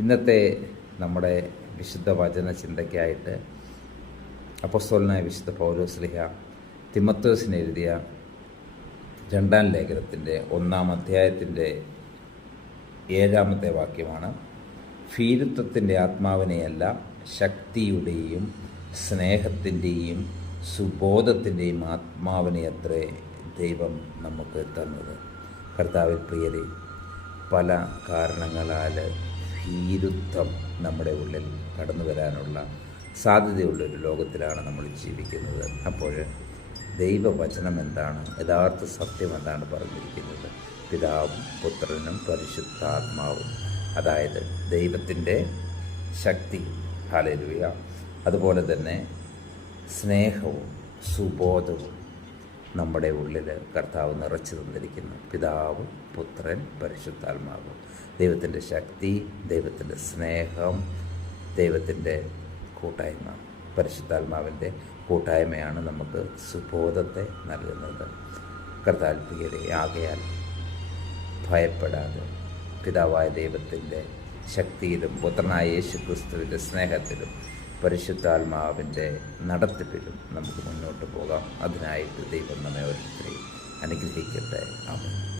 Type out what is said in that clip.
ഇന്നത്തെ നമ്മുടെ വിശുദ്ധ വചന ചിന്തയ്ക്കായിട്ട് അപ്പോസ്തലനായ വിശുദ്ധ പൗലോസ്ലീഹ തിമോഥെയോസിന് എഴുതിയ 2-ാം ലേഖനത്തിൻ്റെ 1-ാം അധ്യായത്തിൻ്റെ 7-ാമത്തെ വാക്യമാണ്. ഭീരുത്വത്തിൻ്റെ ആത്മാവിനെയല്ല, ശക്തിയുടെയും സ്നേഹത്തിൻ്റെയും സുബോധത്തിൻ്റെയും ആത്മാവിനെ അത്രേ ദൈവം നമുക്ക് തന്നത്. കർത്താവിൽ പ്രിയരെ, പല കാരണങ്ങളാൽ ഭീരുത്വം നമ്മുടെ ഉള്ളിൽ കടന്നു വരാനുള്ള സാധ്യതയുള്ളൊരു ലോകത്തിലാണ് നമ്മൾ ജീവിക്കുന്നത്. അപ്പോൾ ദൈവവചനം എന്താണ്, യഥാർത്ഥ സത്യം എന്താണ് പറഞ്ഞിരിക്കുന്നത്? പിതാവും പുത്രനും പരിശുദ്ധാത്മാവും, അതായത് ദൈവത്തിൻ്റെ ശക്തി, ഹല്ലേലൂയ, അതുപോലെ തന്നെ സ്നേഹവും സുബോധവും നമ്മുടെ ഉള്ളിൽ കർത്താവ് നിറച്ചു തന്നിരിക്കുന്നു. പിതാവ്, പുത്രൻ, പരിശുദ്ധാത്മാവ്. ദൈവത്തിൻ്റെ ശക്തി, ദൈവത്തിൻ്റെ സ്നേഹം, ദൈവത്തിൻ്റെ കൂട്ടായ്മ, പരിശുദ്ധാത്മാവിൻ്റെ കൂട്ടായ്മയാണ് നമുക്ക് സുബോധത്തെ നൽകുന്നത്. കർത്താവിൽ പ്രിയരെ, ആകയാൽ ഭയപ്പെടാതെ പിതാവായ ദൈവത്തിൻ്റെ ശക്തിയിലും പുത്രനായ യേശുക്രിസ്തുവിൻ്റെ സ്നേഹത്തിലും പരിശുദ്ധാത്മാവിൻ്റെ നടത്തിപ്പിലും നമുക്ക് മുന്നോട്ട് പോകാം. അതിനായിട്ട് ദൈവം നമ്മെ ഓരോരുത്തരെയും അനുഗ്രഹിക്കട്ടെ. ആമേൻ.